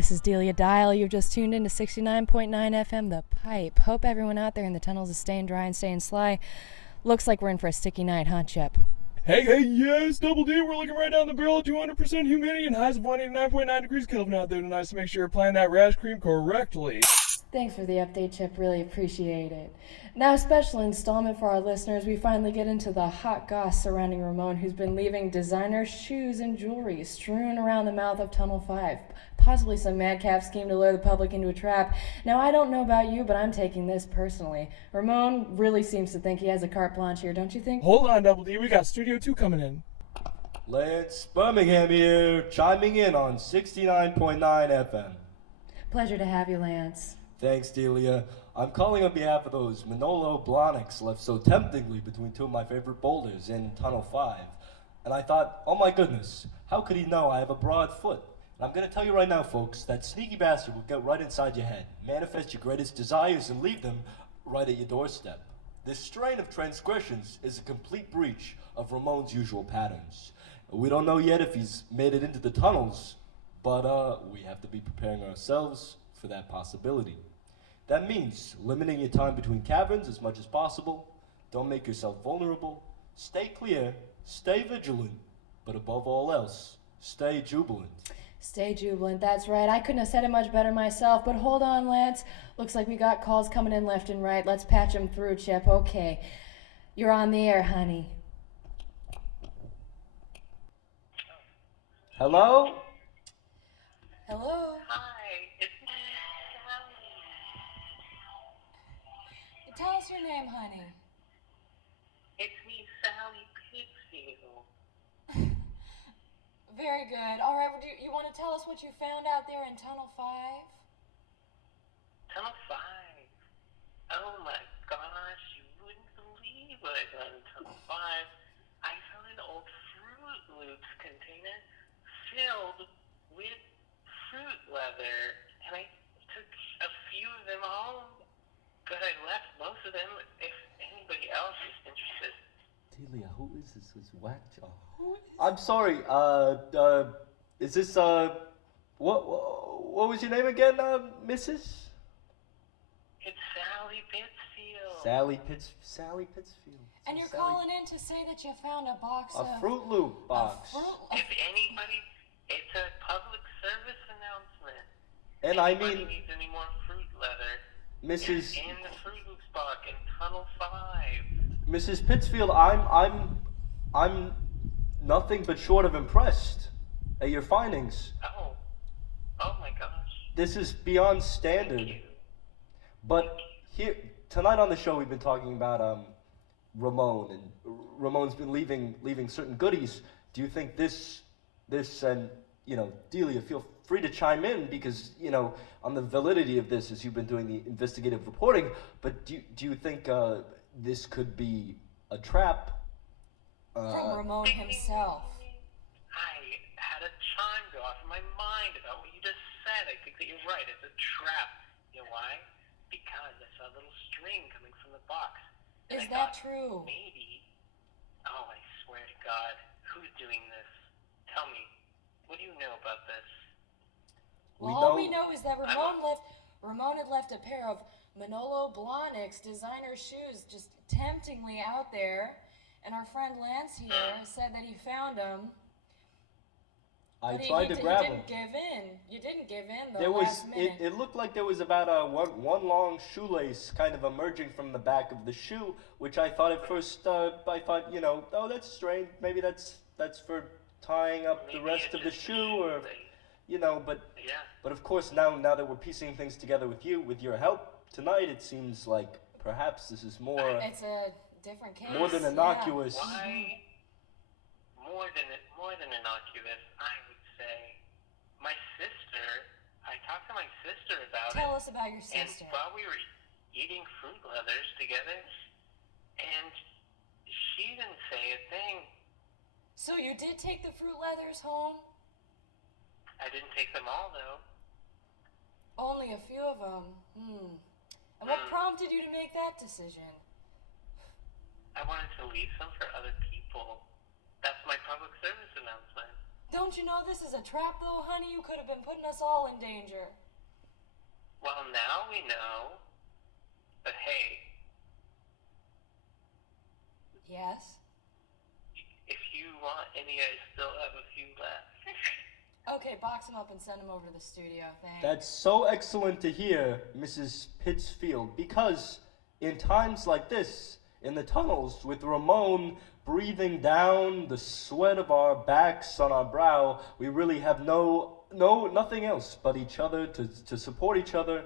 this is Deliah Dial. You've just tuned into 69.9 FM, The Pipe. Hope everyone out there in the tunnels is staying dry and staying sly. Looks like we're in for a sticky night, huh, Chip? Hey, yes, Double D, we're looking right down the barrel of 200% humidity and highs of 189.9 degrees Kelvin out there tonight, so make sure you're applying that rash cream correctly. Thanks for the update, Chip. Really appreciate it. Now, a special installment for our listeners. We finally get into the hot goss surrounding Ramone, who's been leaving designer shoes and jewelry strewn around the mouth of Tunnel 5. Possibly some madcap scheme to lure the public into a trap. Now, I don't know about you, but I'm taking this personally. Ramone really seems to think he has a carte blanche here, don't you think? Hold on, Double D, we got Studio 2 coming in. Lance Birmingham here, chiming in on 69.9 FM. Pleasure to have you, Lance. Thanks, Delia. I'm calling on behalf of those Manolo Blahniks left so temptingly between two of my favorite boulders in Tunnel 5. And I thought, oh my goodness, how could he know I have a broad foot? And I'm going to tell you right now, folks, that sneaky bastard will get right inside your head, manifest your greatest desires, and leave them right at your doorstep. This strain of transgressions is a complete breach of Ramone's usual patterns. We don't know yet if he's made it into the tunnels, but we have to be preparing ourselves for that possibility. That means limiting your time between caverns as much as possible. Don't make yourself vulnerable. Stay clear, stay vigilant, but above all else, stay jubilant. Stay jubilant, that's right. I couldn't have said it much better myself, but hold on, Lance. Looks like we got calls coming in left and right. Let's patch them through, Chip. Okay. You're on the air, honey. Hello? Hello? Hi, it's me, Sally. Tell us your name, honey. It's me, Sally Pittsfield. Very good. All right, well, you want to tell us what you found out there in Tunnel 5? Tunnel 5. Oh my gosh, you wouldn't believe what I found in Tunnel 5. I found an old Fruit Loops container filled with fruit leather, and I took a few of them home, but I left most of them if anybody else is interested. Delia, who is this whack job? I'm sorry, is this, what was your name again, Mrs.? It's Sally Pittsfield. Sally Pittsfield. And you're calling in to say that you found a box of... A Fruit Loop box. If anybody, it's a public service announcement. And if I anybody mean, needs any more fruit leather, Mrs. it's in the Fruit Loops box in Tunnel 5. Mrs. Pittsfield, I'm nothing but short of impressed at your findings. Oh my gosh. This is beyond standard. Thank you. But here tonight on the show, we've been talking about Ramone, and Ramone's been leaving certain goodies. Do you think this and Delia, feel free to chime in, because on the validity of this, as you've been doing the investigative reporting. But do you think this could be a trap? From Ramone himself. I had a chime go off in my mind about what you just said. I think that you're right. It's a trap. You know why? Because I saw a little string coming from the box. Is that true? Maybe. Oh, I swear to God. Who's doing this? Tell me. What do you know about this? Well, all we know is that Ramone had left a pair of Manolo Blahniks designer shoes just temptingly out there. And our friend Lance here said that he found them. I tried to grab them. You didn't give in. You didn't give in the last minute. It looked like there was about one long shoelace kind of emerging from the back of the shoe, which I thought at first, oh, that's strange. Maybe that's for tying up the rest of the shoe, or, but of course now that we're piecing things together with your help tonight, it seems like perhaps this is more. It's a different case. More than innocuous. Yeah. Why? More than innocuous, I would say. My sister, I talked to my sister about it. Tell us about your sister. And while we were eating fruit leathers together, and she didn't say a thing. So you did take the fruit leathers home? I didn't take them all, though. Only a few of them. And what prompted you to make that decision? I wanted to leave some for other people. That's my public service announcement. Don't don't you know this is a trap, though, honey? You could have been putting us all in danger. Well, now we know. But hey, Yes? if you want any, I still have a few left. Okay, box them up and send them over to the studio, thanks. That's so excellent to hear, Mrs. Pittsfield, because in times like this, in the tunnels, with Ramone breathing down the sweat of our backs on our brow, we really have nothing else but each other to support each other,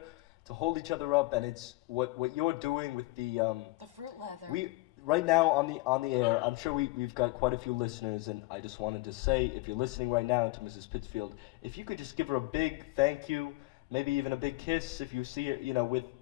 to hold each other up, and it's what you're doing with the fruit leather. we right now on the air. I'm sure we've got quite a few listeners, and I just wanted to say, if you're listening right now to Mrs. Pittsfield, if you could just give her a big thank you, maybe even a big kiss if you see her,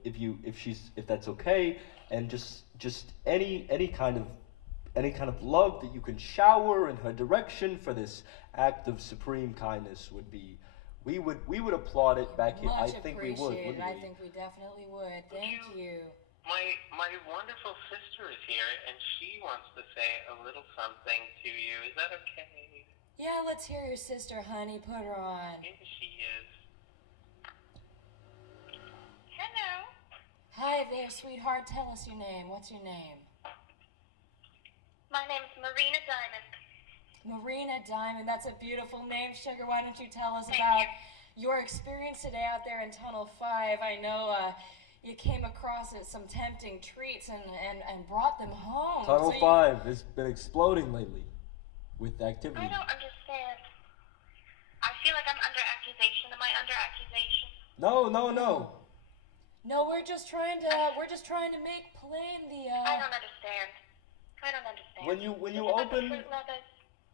if that's okay, and just any kind of love that you can shower in her direction for this act of supreme kindness would be. We would applaud it back here. I Much think we would, appreciated. wouldn't I we? think we definitely would. Thank you. My wonderful sister is here, and she wants to say a little something to you. Is that okay? Yeah, let's hear your sister, honey. Put her on. Here she is. Hello. Hi there, sweetheart. Tell us your name. What's your name? My name's Marina Diamond. Marina Diamond. That's a beautiful name, sugar. Why don't you tell us Thank about your experience today out there in Tunnel 5? I know you came across some tempting treats and brought them home. Tunnel So 5 has been exploding lately with activity. I don't understand. I feel like I'm under accusation. Am I under accusation? No. No, we're just trying to make plain the. I don't understand. I don't understand. When you Is it about the open, fruit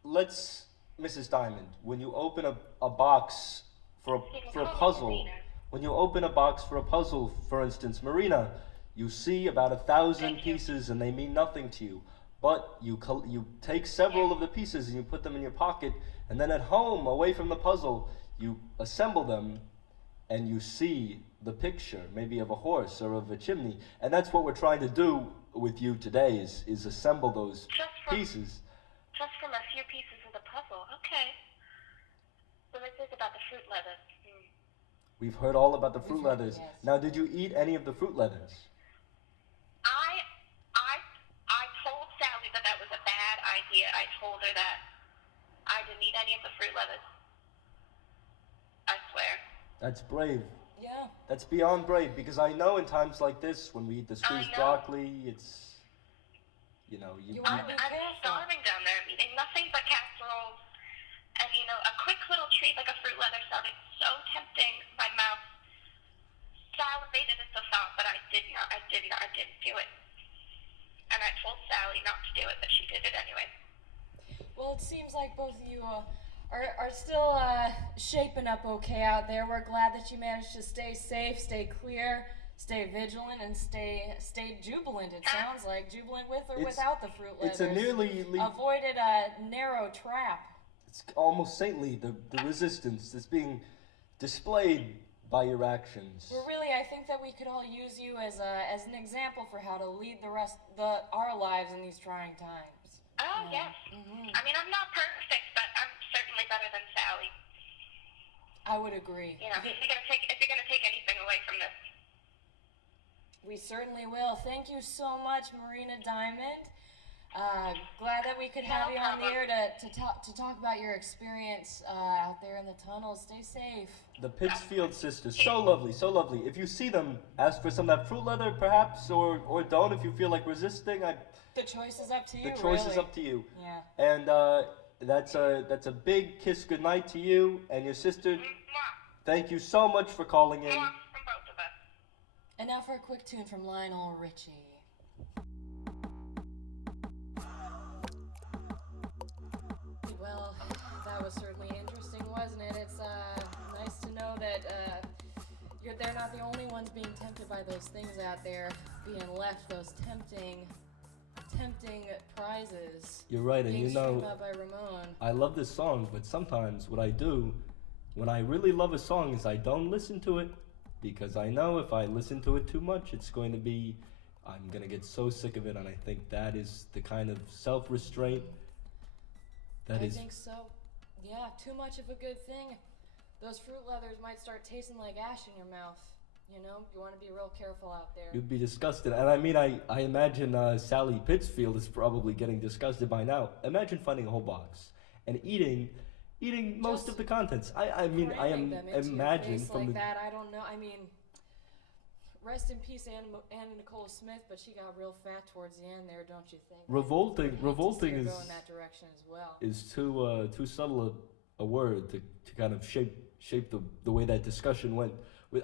leathers? Mrs. Diamond, when you open a box for a puzzle, when you open a box for a puzzle, for instance, Marina, you see about 1,000 pieces and they mean nothing to you. But you take several of the pieces and you put them in your pocket, and then at home, away from the puzzle, you assemble them and you see the picture, maybe of a horse or of a chimney. And that's what we're trying to do with you today, is assemble those pieces. Just from a few pieces of the puzzle. Okay. So this is about the fruit leathers. We've heard all about the fruit We've heard, leathers. yes. Now, did you eat any of the fruit leathers? I told Sally that was a bad idea. I told her that I didn't eat any of the fruit leathers. I swear. That's brave. Yeah. That's beyond brave, because I know in times like this, when we eat the squeezed know. broccoli, it's, you wanna be I'm careful. starving down there. I'm eating nothing but casseroles. And, a quick little treat like a fruit leather sounded so tempting. My mouth salivated at the thought, but I didn't do it. And I told Sally not to do it, but she did it anyway. Well, it seems like both of you are still shaping up okay out there. We're glad that you managed to stay safe, stay clear, stay vigilant, and stay jubilant. It sounds like jubilant with or without the fruit leathers. It's a nearly avoided a narrow trap. it's almost saintly, the resistance that's being displayed by your actions. Well, really, I think that we could all use you as an example for how to lead our lives in these trying times. Oh, yes. Mm-hmm. I mean, I'm not perfect, but I'm certainly better than Sally. I would agree. If you're gonna take anything away from this. We certainly will. Thank you so much, Marina Diamond. Glad that we could have you on the air to talk about your experience out there in the tunnels. Stay safe. The Pittsfield sisters, so lovely, so lovely. If you see them, ask for some of that fruit leather, perhaps, or don't if you feel like resisting. The choice is up to you. The choice really. is up to you. Yeah. And that's a big kiss goodnight to you and your sister. Thank you so much for calling in. From both of us. And now for a quick tune from Lionel Richie. Well, that was certainly interesting, wasn't it? It's nice to know that they're not the only ones being tempted by those things out there, being left those tempting prizes. You're right, and being streamed out by Ramone. I love this song, but sometimes what I do when I really love a song is I don't listen to it, because I know if I listen to it too much, I'm gonna get so sick of it, and I think that is the kind of self-restraint I think so. Yeah, too much of a good thing. Those fruit leathers might start tasting like ash in your mouth. You know, you want to be real careful out there. You'd be disgusted. And I mean, I imagine Sally Pittsfield is probably getting disgusted by now. Imagine finding a whole box and eating most Just of the contents. I mean, I Cramming am them into imagine your face from like the that. I don't know. I mean, rest in peace, Anna Nicole Smith, but she got real fat towards the end there, don't you think? revolting. I'd hate to see Revolting her is go in that direction as well. too subtle a word to kind of shape the way that discussion went. With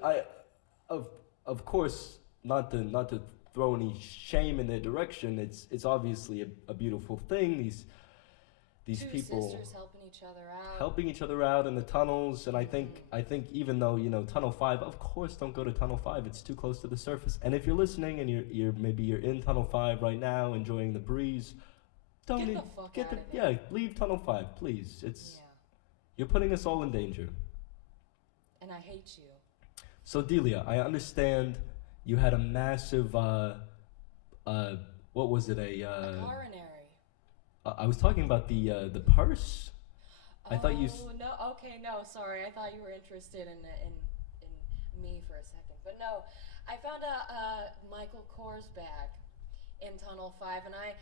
of course not to throw any shame in their direction. It's obviously a beautiful thing. These Two people sisters helping each other out in the tunnels, and I think even though Tunnel 5, of course don't go to Tunnel 5. It's too close to the surface. And if you're listening and you're maybe in Tunnel 5 right now enjoying the breeze, don't Get need, the fuck get out the of there. yeah leave Tunnel 5, please. Yeah, You're putting us all in danger. and I hate you. So Delia, I understand you had a massive what was it A coronary. I was talking about the purse. I thought you. Oh no. Okay, no. Sorry. I thought you were interested in me for a second, but no. I found a Michael Kors bag in Tunnel 5, and I,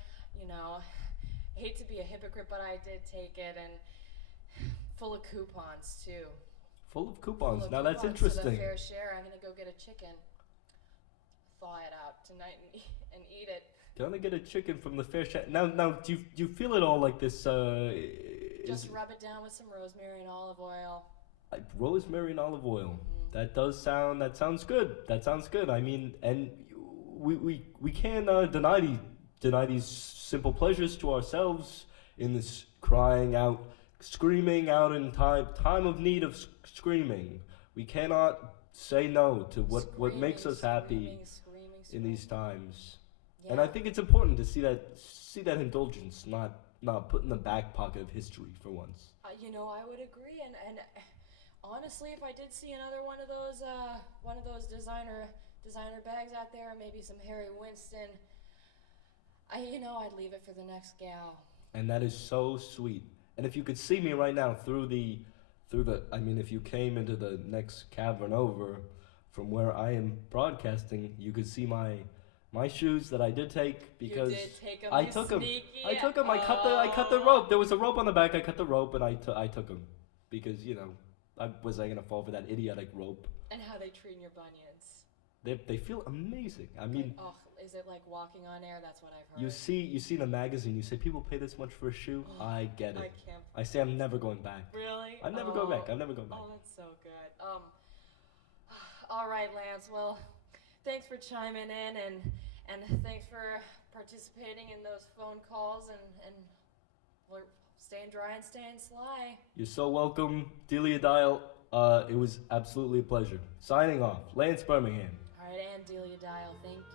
hate to be a hypocrite, but I did take it, and full of coupons too. Full of coupons. Full of Now that's coupons for the interesting. fair share. I'm gonna go get a chicken, thaw it out tonight, and eat it. Gonna get a chicken from the fair share. Now, do you feel it all like this? Just rub it down with some rosemary and olive oil. Like rosemary and olive oil. Mm-hmm. That sounds good. That sounds good. I mean, and we can't deny these simple pleasures to ourselves in this crying out, screaming out in time of need of screaming. We cannot say no to what makes us happy Screaming. in these times. Yeah. And I think it's important to see that indulgence not put in the back pocket of history for once. I would agree, and honestly, if I did see another one of those designer bags out there, maybe some Harry Winston, I'd leave it for the next gal. And that is so sweet. And if you could see me right now through the if you came into the next cavern over from where I am broadcasting, you could see my shoes that I did take because you did take 'em, I you took them. sneaky. I took them. I cut the rope. There was a rope on the back. I cut the rope and I took them because was I gonna fall for that idiotic rope? And how they treat your bunions. They feel amazing. I mean, Oh, is it like walking on air? That's what I've heard. you see in a magazine, you say people pay this much for a shoe. I get I it. can't. I say I'm never going back. Really? I'm never going back. I'm never going back. Oh, that's so good. All right, Lance. Well, thanks for chiming in and thanks for participating in those phone calls and we're staying dry and staying sly. You're so welcome, Deliah Dial. It was absolutely a pleasure. Signing off, Lance Birmingham. All right, and Deliah Dial. Thank you.